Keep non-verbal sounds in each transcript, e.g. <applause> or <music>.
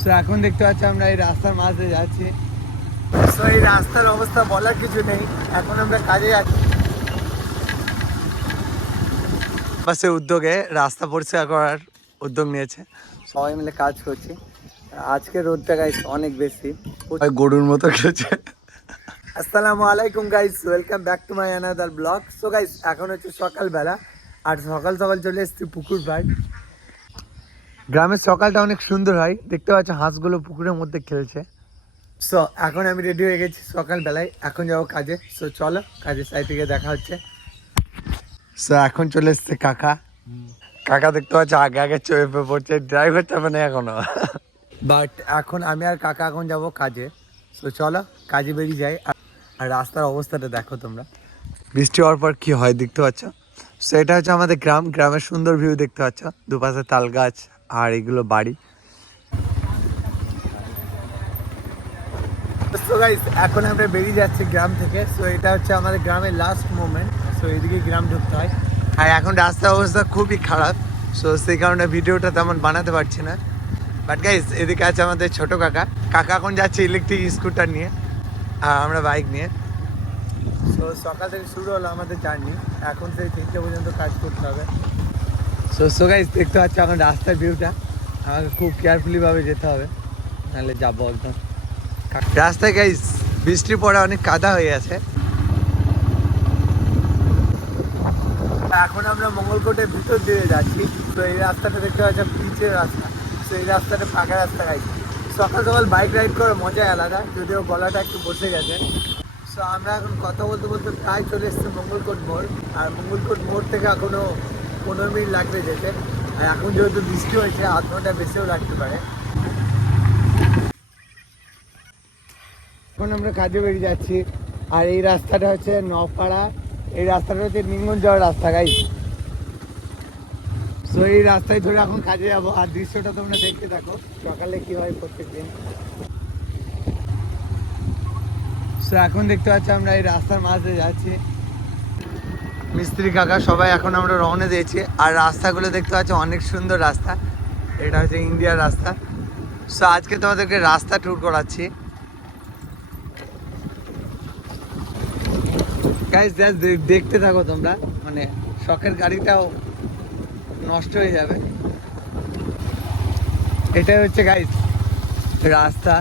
So এখন দেখতে পাচ্ছি আমরা এই রাস্তার মাঝে যাচ্ছি। সো এই রাস্তার অবস্থা বলার কিছু নেই। এখন আমরা কাজে যাচ্ছি। উদ্যোগে রাস্তা পরিষ্কার করার উদ্যোগ নিয়েছে। সবাই মিলে কাজ করছি। আজকে রোদটা গাইস অনেক বেশি। গরুর মতো খেয়েছে। আসসালামু আলাইকুম guys welcome back to my another blog so guys এখন হচ্ছে সকালবেলা। আর সকাল সকাল চলে এসেছি পুকুর পাড়। গ্রামের সকালটা অনেক সুন্দর হয়। দেখতে পাচ্ছ, হাঁসগুলো পুকুরের মধ্যে খেলছে। সো এখন আমি রেডি হয়ে গেছি সকালবেলায়। এখন যাব কাজে। সো চলো, কাজের সাইড থেকে দেখা হচ্ছে। সো এখন চলে এসছে কাকা। কাকা দেখতে পাচ্ছ, আগে আগে চয়ে পড়ছে। ড্রাইভার ড্রাইভারটা মানে এখনও। বাট এখন আমি আর কাকা এখন যাব কাজে। সো চলো, কাজে বেরিয়ে যাই। আর রাস্তার অবস্থাটা দেখো তোমরা। বৃষ্টি হওয়ার পর কি হয় দেখতে পাচ্ছ? সো এটা হচ্ছে আমাদের গ্রাম। গ্রামের সুন্দর ভিউ দেখতে পাচ্ছ। দুপাশে তাল গাছ। আর এগুলো বাড়ি। সো গাইস এখন আমরা বেরিয়ে যাচ্ছি গ্রাম থেকে। সো এটা হচ্ছে আমাদের গ্রামের লাস্ট মোমেন্ট সো এদিকে গ্রাম ঢুকতে হয়। আর এখন রাস্তার অবস্থা খুবই খারাপ। সো সেই কারণে ভিডিওটা তেমন বানাতে পারছি না। বাট গাইস এদিকে আছে আমাদের ছোট কাকা। কাকা এখন যাচ্ছে ইলেকট্রিক স্কুটার নিয়ে। আর আমরা বাইক নিয়ে। সো সকাল থেকে শুরু হলো আমাদের জার্নি এখন সেই তিনটে পর্যন্ত কাজ করতে হবে। সো সো গাইস দেখতে পাচ্ছ এখন রাস্তার ভিউটা আমাকে খুব কেয়ারফুলি ভাবে যেতে হবে, নাহলে যাব একদম। রাস্তায় গাইস বৃষ্টি পড়ে অনেক কাদা হয়ে আছে। এখন আমরা মঙ্গলকোটের ভিতর দিয়ে যাচ্ছি। তো এই রাস্তাটা দেখতে পাচ্ছি, পিচের রাস্তা। তো এই রাস্তাটা ফাঁকা রাস্তা গাইছি সকাল সকাল বাইক রাইড করার মজাই আলাদা, যদিও গলাটা একটু বসে গেছে। সো আমরা এখন কথা বলতে বলতে প্রায় চলে এসেছি মঙ্গলকোট মোড়। আর মঙ্গলকোট মোড় থেকে এখনও পনেরো মিনিট লাগবে যেতে। আর এখন যেহেতু বৃষ্টি হয়েছে, আধ ঘণ্টা বেশিও লাগতে পারে। এখন আমরা কাজে বেরিয়ে যাচ্ছি। আর এই রাস্তাটা হচ্ছে নপাড়া এই রাস্তাটা হচ্ছে নিঙ্গন যাওয়ার রাস্তা গাই তো এই রাস্তায় ধরে এখন কাজে যাব। আর দৃশ্যটা তোমরা দেখতে থাকো। সকালে কি হয় প্রত্যেক দিন তো এখন দেখতে পাচ্ছি আমরা এই রাস্তার মাঝে যাচ্ছি। মিস্ত্রি কাকা, সবাই এখন আমরা রওনা দিয়েছি। আর রাস্তাগুলো দেখতে পাচ্ছি, অনেক সুন্দর রাস্তা। এটা হচ্ছে ইন্ডিয়ার রাস্তা। সো আজকে তোমাদেরকে রাস্তা ট্যুর করাচ্ছি। গাইজ দেখতে থাকো তোমরা। মানে শখের গাড়িটাও নষ্ট হয়ে যাবে। এটাই হচ্ছে গাইজ রাস্তা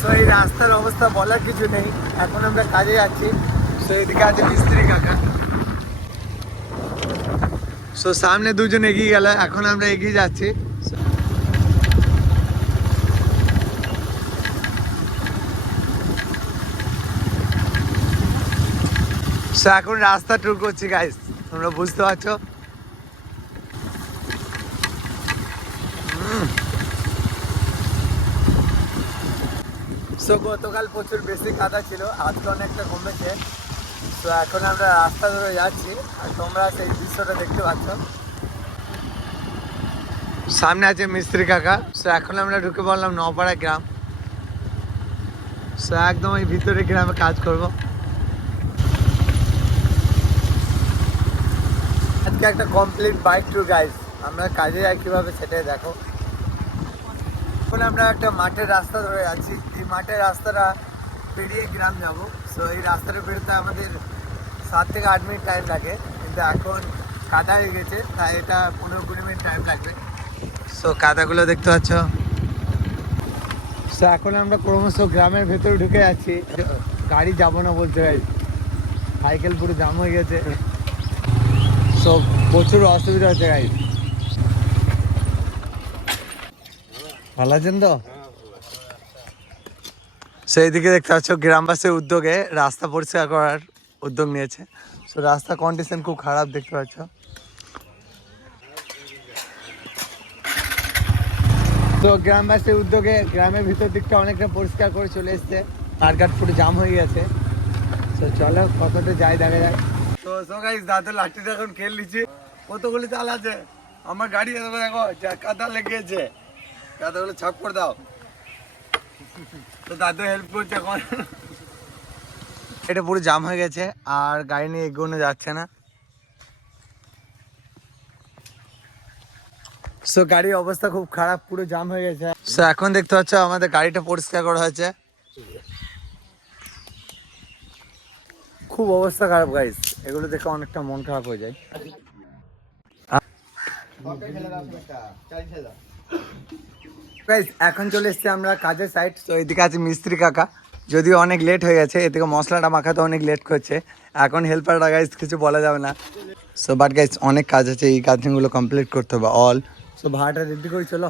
সো এই রাস্তার অবস্থা বলার কিছু নেই। এখন আমরা কাজে যাচ্ছি। সো এদিকে আছে মিস্ত্রি কাকা। সো সামনে দুজন এগিয়ে গেল। এখন আমরা এগিয়ে যাচ্ছি। সো এখন রাস্তা ট্যুর করছি গাইস তোমরা বুঝতে পারছ? সো গতকাল প্রচুর বেশি কাদা ছিল, আজকে অনেকটা কমেছে। তো এখন আমরা রাস্তা ধরে যাচ্ছি, আর তোমরা সেই দৃশ্যটা দেখতে পাচ্ছ। সামনে আছে মিস্ত্রি কাকা, সো এখন আমরা ঢুকে পড়লাম নপাড়া গ্রাম। সো একদম ওই ভিতরে গ্রামে কাজ করব। আজকে একটা কমপ্লিট বাইক ট্যুর গাইজ আমরা কাজে যাই কীভাবে সেটাই দেখো। এখন আমরা একটা মাঠের রাস্তা ধরে যাচ্ছি। এই মাঠের রাস্তাটা পেরিয়ে গ্রাম যাব। সো এই রাস্তাটা বেরোতে আমাদের সাত থেকে আট মিনিট টাইম লাগে। কিন্তু এখন কাদা হয়ে গেছে, তাই এটা পনেরো কুড়ি মিনিট টাইম লাগবে। সো কাদাগুলো দেখতে পাচ্ছ। সো এখন আমরা ক্রমশ গ্রামের ভেতরে ঢুকে যাচ্ছি গাড়ি যাব না বলতে পারি সাইকেল পুরো জাম হয়ে গেছে। সো প্রচুর অসুবিধা হচ্ছে গাড়ি ভালো আছেন তো? সেই দিকে দেখতে পাচ্ছ, গ্রামবাসীর উদ্যোগে রাস্তা পরিষ্কার করার উদ্যোগ নিয়েছে। সো রাস্তা কন্ডিশন খুব খারাপ দেখতে পাচ্ছ। তো গ্রামবাসীর উদ্যোগে গ্রামের ভিতর দিকটা অনেকটা পরিষ্কার করে চলে এসছে। মার্কেট পুরো জাম হয়ে গেছে। তো চলো, কতটা যাই দেখা যায় তো সো গাইস দাদু লাঠিটা এখন খেল নিচ্ছি। কতগুলি চাল আছে? আমার গাড়ি দেখো কাদা লেগেছে। কাদাগুলো ছাপ করে দাও। তো দাদু হেল্প করছে এখন। এটা পুরো জাম হয়ে গেছে আর গাড়ি নিয়ে এগোনো যাচ্ছে না। সো গাড়ির অবস্থা খুব খারাপ পুরো জাম হয়ে গেছে। সো এখন দেখতে পাচ্ছ আমাদের গাড়িটা পরিষ্কার করা হয়েছে। খুব অবস্থা খারাপ গাইস এগুলো দেখে অনেকটা মন খারাপ হয়ে যায়। গাইস এখন চলে এসেছি আমরা কাজের সাইড তো এদিকে আছে মিস্ত্রি কাকা। যদিও অনেক লেট হয়ে গেছে, এদিকে মশলাটা মাখাতে অনেক লেট করছে। এখন হেল্পাররা গাইস কিছু বলা যাবে না। সো বাট গাইস অনেক কাজ আছে, এই কাজগুলো কমপ্লিট করতে হবে অল সো ভাড়াটা রেডি করে, চলো।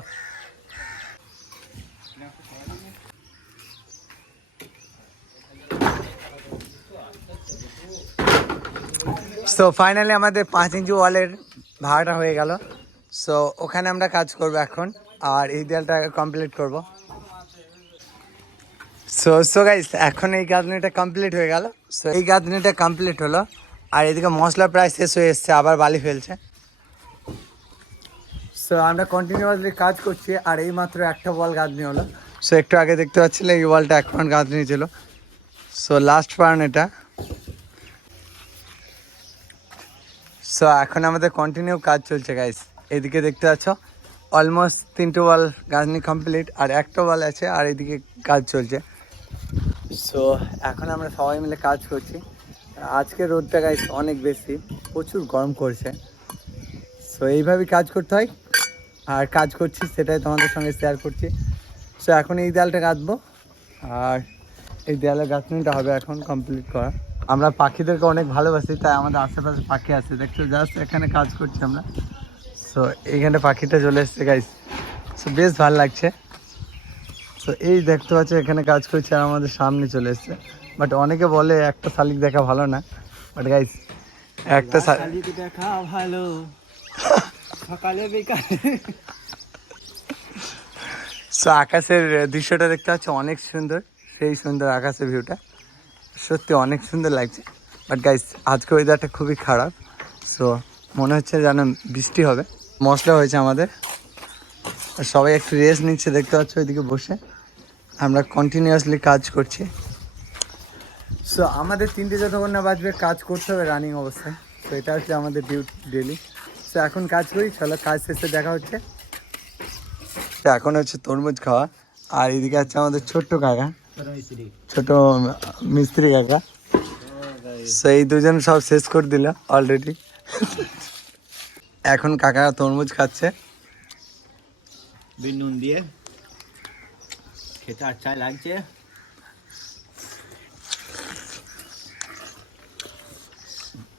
সো ফাইনালি আমাদের পাঁচ ইঞ্চি ওয়ালের ভাড়াটা হয়ে গেল। সো ওখানে আমরা কাজ করব এখন। আর এই দেয়ালটা কমপ্লিট করব। সো সো গাইস এখন এই গাঁথনিটা কমপ্লিট হয়ে গেল। সো এই গাঁথনিটা কমপ্লিট হলো। আর এদিকে মশলা প্রায় শেষ হয়ে এসছে, আবার বালি ফেলছে। সো আমরা কন্টিনিউয়াসলি কাজ করছি, আর এই মাত্র একটা বল গাঁথনি হলো। সো একটু আগে দেখতে পাচ্ছিলে এই বলটা এক এখন গাঁথনি ছিল। সো লাস্ট পার্ন এটা। সো এখন আমাদের কন্টিনিউ কাজ চলছে গাইস এদিকে দেখতে পাচ্ছ অলমোস্ট তিনটে ওয়াল গাঁথনি কমপ্লিট আর একটা ওয়াল আছে, আর এদিকে কাজ চলছে। সো এখন আমরা সবাই মিলে কাজ করছি। আজকে রোদটা গাইস অনেক বেশি, প্রচুর গরম করছে। সো এইভাবেই কাজ করতে হয়, আর কাজ করছি, সেটাই তোমাদের সঙ্গে শেয়ার করছি। সো এখন এই দেয়ালটা গাঁথবো, আর এই দেয়ালের গাঁথনিটা হবে এখন কমপ্লিট করা। আমরা পাখিদেরকে অনেক ভালোবাসি, তাই আমাদের আশেপাশে পাখি আছে, দেখছ জাস্ট এখানে কাজ করছি আমরা। সো এইখানে পাখিটা চলে এসছে গাইস সো বেশ ভালো লাগছে। তো এই দেখতে পাচ্ছ এখানে কাজ করছে আর আমাদের সামনে চলে এসছে। বাট অনেকে বলে একটা শালিক দেখা ভালো না। বাট গাইস একটা শালিক দেখা ভালো। সকালে বিকালে। সো আকাশের দৃশ্যটা দেখতে পাচ্ছ অনেক সুন্দর। সেই সুন্দর আকাশের ভিউটা সত্যি অনেক সুন্দর লাগছে। বাট গাইস আজকে ওয়েদারটা খুবই খারাপ। সো মনে হচ্ছে যেন বৃষ্টি হবে। মশলা হয়েছে আমাদের। সবাই একটু রেস্ট নিচ্ছে, দেখতে পাচ্ছ ওইদিকে বসে। আমরা কন্টিনিউয়াসলি কাজ করছি। সো আমাদের তিনটে যতক্ষণ না বাজবে, কাজ করতে হবে রানিং অবস্থায়। তো এটা হচ্ছে আমাদের ডিউটি ডেলি সো এখন কাজ করি চলো কাজ শেষে দেখা হচ্ছে। তো এখন হচ্ছে তরমুজ খাওয়া। আর এদিকে আছে আমাদের ছোট্ট কাকা। ছোট মিস্ত্রি কাকা। সেই দুজন সব শেষ করে দিল অলরেডি এখন কাকা তরমুজ খাচ্ছে। নুন দিয়ে খেতে আচ্ছা লাগছে।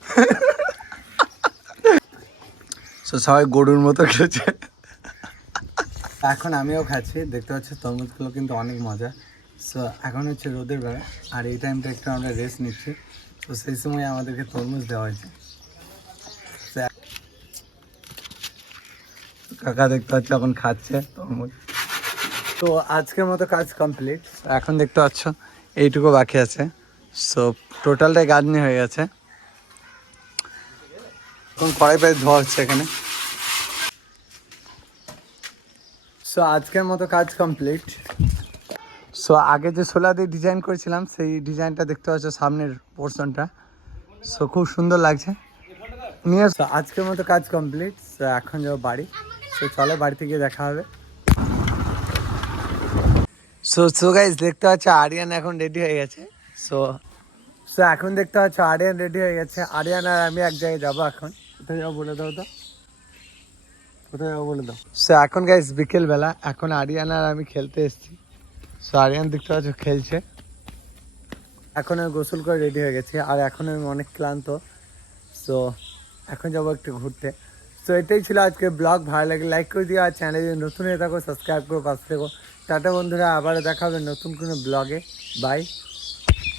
<laughs> সো সবাই গরুর মতো খেয়েছে। এখন আমিও খাচ্ছি দেখতে পাচ্ছি তরমুজগুলো কিন্তু অনেক মজা। সো এখন হচ্ছে রোদের বেলা আর এই টাইমটা একটু আমরা রেস্ট নিচ্ছি। তো সেই সময় আমাদেরকে তরমুজ দেওয়া হয়েছে। কাকা দেখতে পাচ্ছ এখন খাচ্ছে। তরমুজ তো আজকের মতো কাজ কমপ্লিট এখন দেখতে পাচ্ছ, এইটুকু বাকি আছে। সো টোটালটাই গাঁদনি হয়ে গেছে। এখন কড়াই পায়ে ধোয়া হচ্ছে এখানে। সো আজকের মতো কাজ কমপ্লিট সো আগে যে সোলা দিয়ে ডিজাইন করেছিলাম, সেই ডিজাইনটা দেখতে পাচ্ছ সামনের পোর্শনটা সো খুব সুন্দর লাগছে। নিয়ে আজকের মতো কাজ কমপ্লিট এখন যাব বাড়ি। সো চলো বাড়িতে গিয়ে দেখা হবে। সো সো গাইজ দেখতে পাচ্ছ আরিয়ান এখন রেডি হয়ে গেছে। সো সো এখন দেখতে পাচ্ছ আরিয়ান রেডি হয়ে গেছে। আরিয়ান আর আমি এক জায়গায় যাব এখন। কোথায় যাব বলে দাও তো। কোথায় যাব বলে দাও। সো এখন গাইজ বিকেল বেলা এখন আরিয়ান আর আমি খেলতে এসেছি। সো আরিয়ান দেখতে পাচ্ছ খেলছে। এখন আমি গোসল করে রেডি হয়ে গেছি। আর এখন আমি অনেক ক্লান্ত। সো এখন যাব একটু ঘুরতে। তো এটাই ছিল আজকে ব্লগ। ভালো লাগে লাইক করে দিও আর চ্যানেলে নতুন হয়ে থাকো সাবস্ক্রাইব করো, পাশে থেকো। টাটা বন্ধুরা, আবারও দেখা হবে নতুন কোনো ব্লগে। বাই